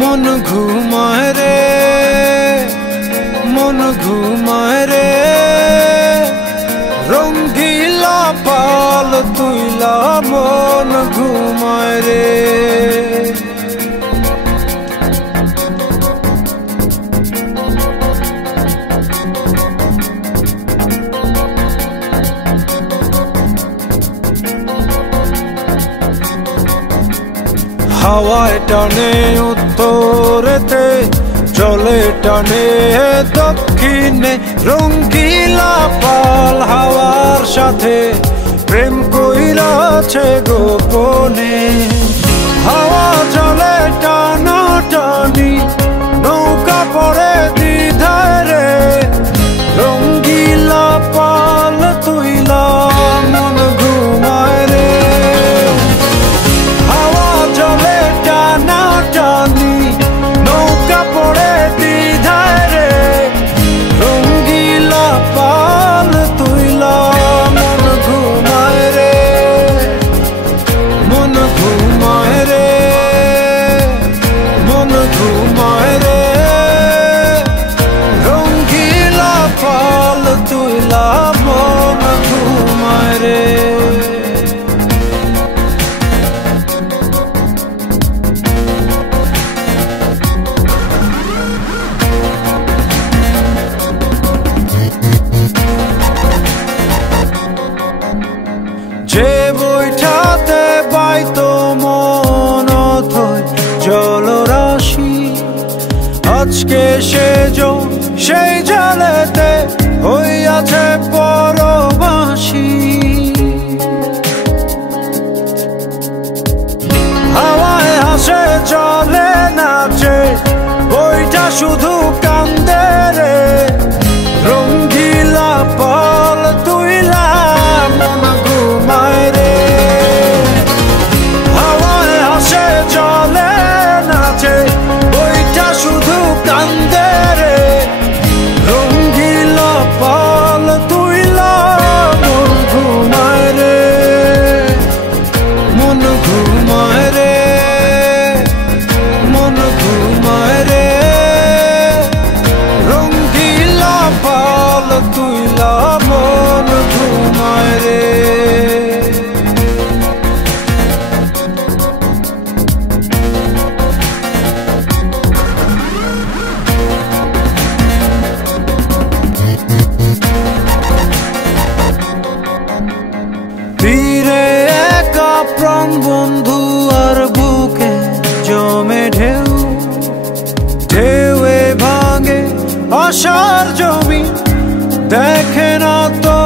मन घुमाए रे मन घुमाए रे रंगीला पाल तुइला मन घुमाए रे হাওয়ায় টানে উত্তরেতে জলে টানে দক্ষিণে রঙ্গিলা পাল হাওয়ার সাথে প্রেম কইরাছে গোপনে হাওয়া চলে টানা টানি নৌকা পড়ে দ্বিধায় রে রঙ্গিলা পাল তুইলা মন ঘুমায় রে নৌকা পড়ে দ্বিধায় রে রঙ্গিলা পাল তুইলা মন ঘুমায় রে মন ঘুমায় রে মন ঘুমায় রে রঙ্গিলা পাল তুইলা মন ঘুমায় রে যে বইটাতে বাইতো মন অথই জলরাশি আজকে সেই জলেতে হইয়াছে পরবাসী হাওয়ায় হাসে চলে নাচে বইটা শুধু কান্দে রে রঙ্গিলা পাল তুইলা মন ঘুমায় রে হাওয়ায় হাসে চলে নাচে বইটা শুধু কান্দে রে রঙ্গিলা পাল তুইলা মন ঘুমায় রে মন ঘুমায় রে মন ঘুমায় রে রঙ্গিলা পাল তুইলা মন ঘুমায় রে তীরে একা প্রাণ বন্ধু আর বুকে জমে ঢেউ ঢেউয়ে ভাঙে আশার জমি দেখে না তো